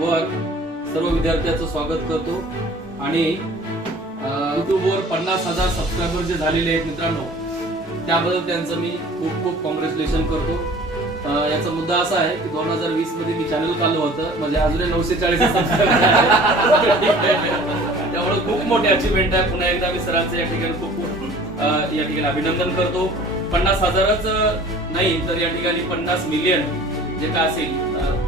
वर सर्व विद्यार्थ्यांचं स्वागत करतो आणि यूट्यूबवर 50,000 सबस्क्रायबर जे झालेले आहेत मित्रांनो, त्याबद्दल त्यांचं मी खूप खूप कॉंग्रॅच्युलेशन करतो. याचा मुद्दा असा आहे की 2020 मध्ये मी चॅनल चालू होतं, म्हणजे अजून 940 सबस्क्रायबर त्यामुळे खूप मोठी अचिव्हमेंट आहे. पुन्हा एकदा मी सरांचं या ठिकाणी खूप या ठिकाणी अभिनंदन करतो. 50,000च नाही तर या ठिकाणी 50 मिलियन जे काय असेल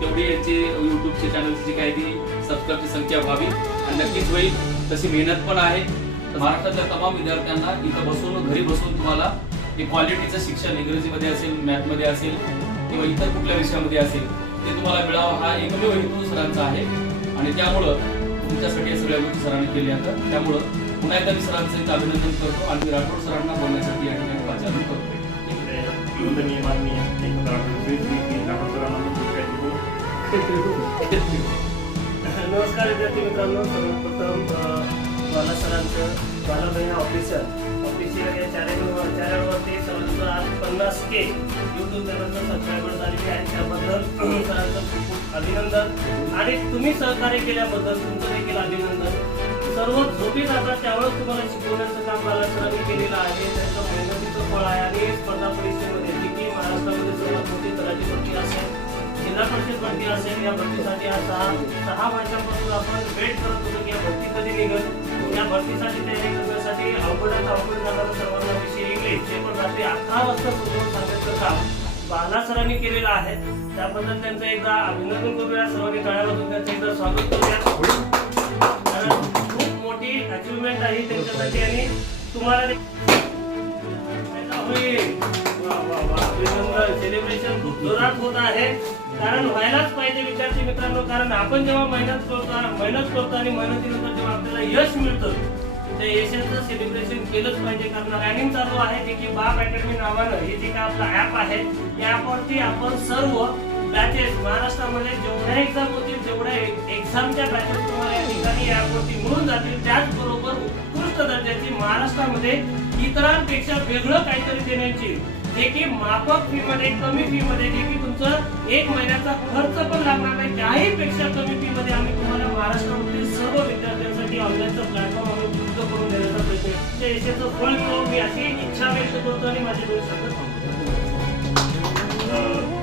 तेवढी यांची युट्यूबची चॅनलची काही ती सबस्क्राईबची संख्या व्हावी आणि नक्कीच होईल. तशी मेहनत पण आहे. महाराष्ट्रातल्या तमाम विद्यार्थ्यांना इथं बसून घरी बसून तुम्हाला एक क्वालिटीचं शिक्षण इंग्रजीमध्ये असेल, मॅथमध्ये असेल किंवा इतर कुठल्या विषयामध्ये असेल ते तुम्हाला मिळावं हा एकमेव हेतू सरांचा आहे आणि त्यामुळं तुमच्यासाठी या सगळ्या गोष्टी सरांनी केल्या आहेत. त्यामुळं पुन्हा एकदा मी सरांचं इथं अभिनंदन करतो आणि राठोड सरांना बोलण्यासाठी या ठिकाणी वाचायला करतो. नमस्कार विद्यार्थी मित्रांनो, सर्वप्रथम बाला सरांचं बाला बहिणा ऑफिशियल या चॅनलवरती सर्वांचं आज 50K यूट्यूब चॅनलचं सबस्क्रायबर झालेले आहेत. त्याबद्दल सरांचं खूप खूप अभिनंदन आणि तुम्ही सहकार्य केल्याबद्दल तुमचं देखील अभिनंदन. सर्व झोपी जातात त्यावेळेस तुम्हाला शिकवण्याचं काम बाला सरांनी केलेलं आहे. त्यांचं मेहनतीचं फळ आहे आणि स्पर्धा परीक्षेमध्ये जी की महाराष्ट्रामध्ये सर्वात मोठी तलाठी भरती असेल, जिल्हा परिषद भरती असेल, या भरतीसाठी आज सहा वर्षांपासून आपण वेट करत होतो की या भरती कधी निघत. या भरतीसाठी तयारी करण्यासाठी अवघड जाणारा सर्वांना विषय इंग्लिश जे पण रात्री 11 वाजता समजावून सांगायचं काम बाला सरांनी केलेलं आहे. त्याबद्दल त्यांचं एकदा अभिनंदन करूया. सर्वांनी टाळ्या वाजवून त्यांचं एकदा स्वागत करूया. खूप मोठी अचिव्हमेंट आहे त्यांच्यासाठी आणि तुम्हाला सेलिब्रेशन खूप जोरात होत आहे. कारण व्हायलाच पाहिजे विद्यार्थी मित्रांनो, कारण आपण जेव्हा मेहनत करतो आणि मेहनतीनंतर जेव्हा आपल्याला यश मिळतं त्या यशाचं सेलिब्रेशन केलंच पाहिजे. कारण रॅगिंग चालू आहे जे की बाप अकॅडमी नावानं हे जे काय आपला ऍप आहे या ऍपवरती आपण सर्व बॅचेस महाराष्ट्रामध्ये जेवढ्या एक्झाम होतील तेवढ्या एक्झामच्या बॅचेस तुम्हाला या ठिकाणी या ऍपवरती मिळून जातील. त्याचबरोबर उत्कृष्ट दर्जाची महाराष्ट्रामध्ये इतरांपेक्षा वेगळं काहीतरी देण्याची जे की माफक फी मध्ये, कमी फी मध्ये, जे की तुमचं 1 महिन्याचा खर्च पण लागणार नाही त्याही पेक्षा कमी फी मध्ये आम्ही तुम्हाला महाराष्ट्रामधील सर्व विद्यार्थ्यांसाठी ऑनलाईनचा प्लॅटफॉर्म आम्ही उपलब्ध करून देण्याचा प्रयत्न करतो. त्या यशाचं फळ मिळवून मी अशी इच्छा व्यक्त करतो आणि माझे 2 शब्द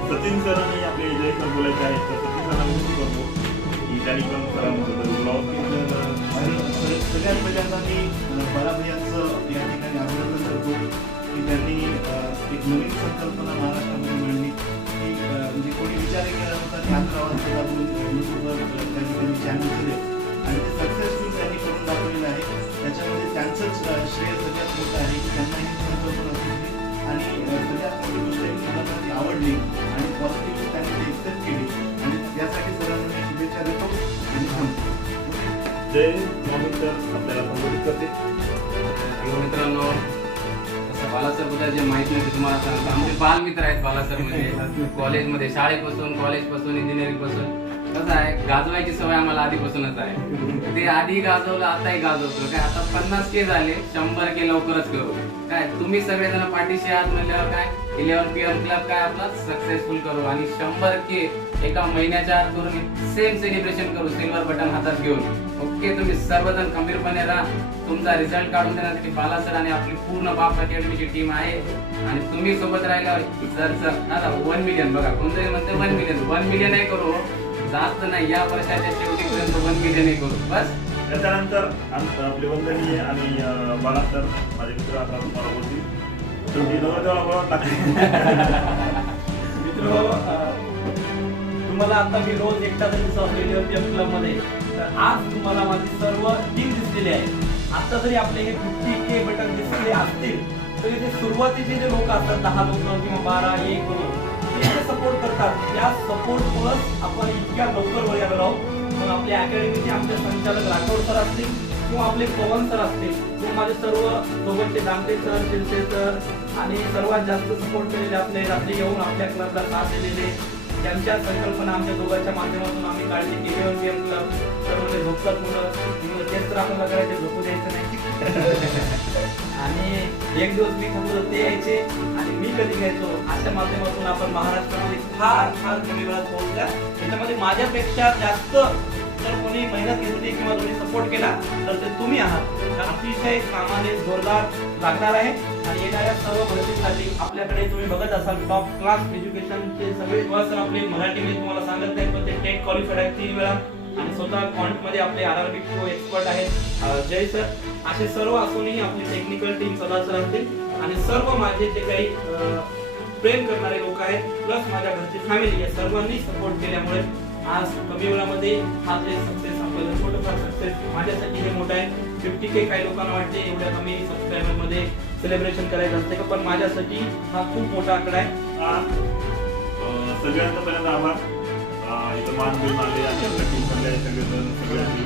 सचिन सरांनी आपले जे सर बोलायचे आहेत तर सचिन सरांना विनंती करतो की त्यांनी पण सरांबद्दल सगळ्यात पहिल्यांदा मी बाला भैयाचं या ठिकाणी अभिनंदन करतो की त्यांनी एक नवीन संकल्पना महाराष्ट्रामध्ये मांडली की म्हणजे कोणी विचार केला होता की 11 वाजता आपण यूट्यूबवर त्या ठिकाणी चॅनल केले आणि ते सक्सेसफुल त्यांनी करून दाखवलेलं आहे. त्याच्यामध्ये त्यांचंच श्रेय सगळ्यात मोठं आहे की त्यांना ही संकल्पना सुचली आणि सगळ्यात मोठी गोष्ट मुलांना ती आवडली आणि पॉझिटिव्ह त्यांनी ती एक्सेप्ट केली आणि त्यासाठी सरांना मी शुभेच्छा देतो आणि थांबतो. जय स्वामी सर आपल्याला संबोधित करते. मित्रांनो, तसं बाला सर बद्दल जे माहिती नाही तुम्हाला सांगतो. आमचे बालमित्र आहेत बाला सर म्हणजे कॉलेजमध्ये, शाळेपासून कॉलेजपासून इंजिनिअरिंग पासून. कसं आहे, गाजवायची सवय आम्हाला आधीपासूनच आहे. ते आधी गाजवलं आताही गाजवतो. काय आता 50K झाले, 100K लवकरच करू. काय तुम्ही सगळेजण पाठीशी आहात म्हणल्यावर काय 11 PM क्लब काय आपला सक्सेसफुल करू आणि 100K एका महिन्याच्या आत करून सेम सेलिब्रेशन करू सिल्वर बटन हातात घेऊन. ओके, तुम्ही सर्वजण खंबीरपणे राहा. तुमचा रिझल्ट काढून देण्यासाठी बाला सर आणि आपली पूर्ण बाप अकॅडमीची टीम आहे आणि तुम्ही सोबत राहिल्यावर जर आता 1 मिलियन बघा कोणतरी म्हणते 1 मिलियन नाही करू, जास्त नाही, या वर्षाच्या शेवटीपर्यंत 1 मिलियन नाही करू बस. त्याच्यानंतर आपले वंदनीय आणि बाला सर माझे मित्र आता तुम्हाला बोलतील. शेवटी जवळ लागते मित्र. तुम्हाला आता मी रोज एकटा क्लब मध्ये, तर आज तुम्हाला माझी सर्व टीम दिसलेली आहे. आता जरी आपले हे 50K बटन दिसले असतील तरी ते सुरुवातीचे जे लोक असतात 10 लोक किंवा 12, 1 करून ते सपोर्ट करतात. त्या सपोर्टमुळेच आपण इतक्या लवकर वर आलो आहोत. मग आपल्या अकॅडमीचे आमचे संचालक राठोड सर असतील किंवा आपले पवन सर असतील किंवा माझे सर्व सोबतचे दामटे सर, शिरसे सर आणि सर्वात जास्त सपोर्ट केलेले आपले रात्री येऊन आपल्या क्लबला साथ दिलेले, ज्यांच्या संकल्पना आमच्या दोघांच्या माध्यमातून आम्ही काढली की 11 PM क्लब सर्व झोपतात मुलं तेच तर आपल्याला करायचे, झोपू द्यायचं नाही. आणि एक दिवस मी खातो ते यायचे आणि मी कधी घ्यायचो. अशा माध्यमातून आपण महाराष्ट्रामध्ये फार फार कमी वेळात पोहोचल्या. त्याच्यामध्ये माझ्यापेक्षा जास्त जर कोणी मेहनत घेतली किंवा कोणी सपोर्ट केला तर ते तुम्ही आहात. अतिशय कामाने जोरदार लागणार आहे आणि येणाऱ्या सर्व भरतीसाठी आपल्याकडे तुम्ही बघत असाल टॉप क्लास एज्युकेशनचे सगळे सर आपले मराठी मी तुम्हाला सांगत नाही पण ते टेट क्वालिफाईड आहेत 3 वेळा आणि स्वतः क्वांट मध्ये आपले आरआरबी एक्सपर्ट आहेत जय सर. असे सर्व असूनही आपली टेक्निकल टीम सदा सर असतील आणि सर्व माझे जे काही प्रेम करणारे लोक आहेत प्लस माझ्या घरची फॅमिली या सर्वांनी सपोर्ट केल्यामुळे आज कमी वेळामध्ये हा जे सक्सेस आपल्याला छोटंफार सक्सेस माझ्यासाठी हे मोठं आहे. 50K काही लोकांना वाटते एवढ्या कमी सबस्क्रायबर मध्ये सेलिब्रेशन करायचं असते का, पण माझ्यासाठी हा खूप मोठा आकडा आहे. सगळ्यांचा पहिल्यांदा आभार. इथं मान देऊन आले आणि आपल्या टीम मधले सगळेजण सगळ्यांनी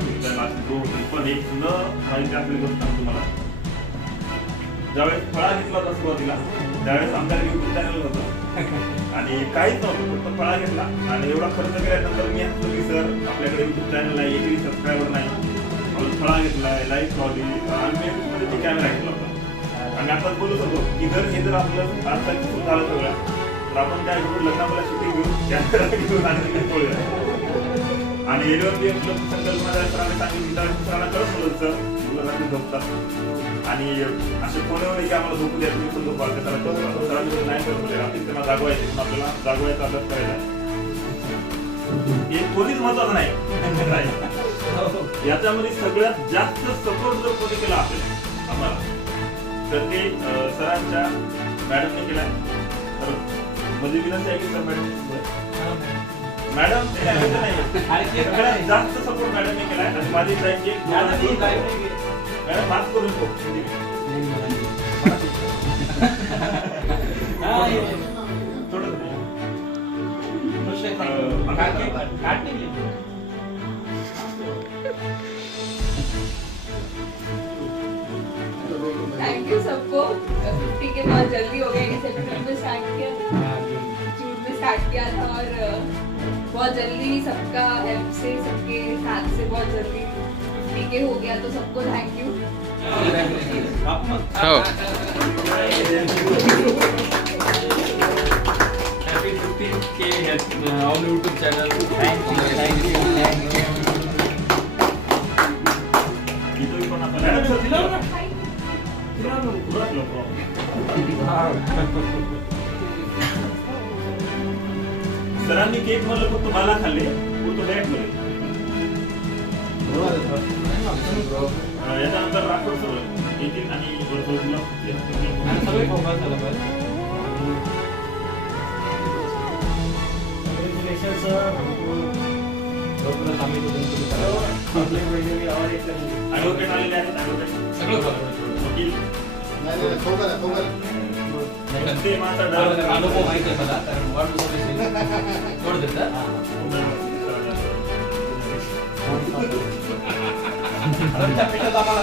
पण एक न माहिती असलेली गोष्ट सांगतो तुम्हाला. ज्यावेळेस फळा घेतला होता सुरुवातीला त्यावेळेस आमच्या युट्यूब चॅनल होतं आणि काहीच नव्हतं, फक्त फळा घेतला आणि एवढा खर्च केल्यानंतर मी असतो की सर आपल्याकडे युट्यूब चॅनल नाही, एकही सबस्क्रायबर नाही, आपण फळा घेतलाय, लाईव्ह लावली आणि मध्ये ते कॅमेरा घेतला होता आणि आपण बोलत होतो की जर आपलं आज सक्सेसफुल झालं सगळं तर आपण काय करू लग्नाला शूटिंग घेऊन कॅमेरा घेऊन आणि बोलूया. आणि एरियावरती संकल्पना सरांनी सांगितली सरांना करत बोलत सर मुलं झोपतात आणि असे फोन येऊन की आम्हाला झोपू द्या तुम्ही पण झोपा सरांनी नाही करत रात्री त्यांना जागवायचे पण आपल्याला जागवायचा अभ्यास करायचा हे कोणीच महत्वाचं नाही. याच्यामध्ये सगळ्यात जास्त सपोर्ट जर कोणी केला आपल्याला आम्हाला तर ते सरांच्या मॅडमने केला. तर म्हणजे विनंती आहे की सर मॅडम सगळ्यात जास्त सपोर्ट मॅडमने केलाय आणि माझी मॅडम माफ करून थैंक यू सबको. 50K बहुत जल्दी हो गया. इसे जून में स्टार्ट किया था और बहुत जल्दी सबका हेल्प से सबके साथ से बहुत जल्दी 50K हो गया तो सबको thank you. Happy 15K on YouTube channel. Thank you. सरांनी केक म्हणलं फक्त मला खाल्ले तो बॅट मध्ये याच्यानंतर राठोड सर येतील आणि सगळे फोकस झाला पाहिजे. Congratulation sir. लवकरच आम्ही आपले वैद्यकीय आवाज ऍडव्होकेट आलेले आहेत. ऍडव्होकेट सगळं वकील ते माझा अनुभव माहिती आहे मला कारण वाढदिवसाविषयी थोडं देतात. आम्हाला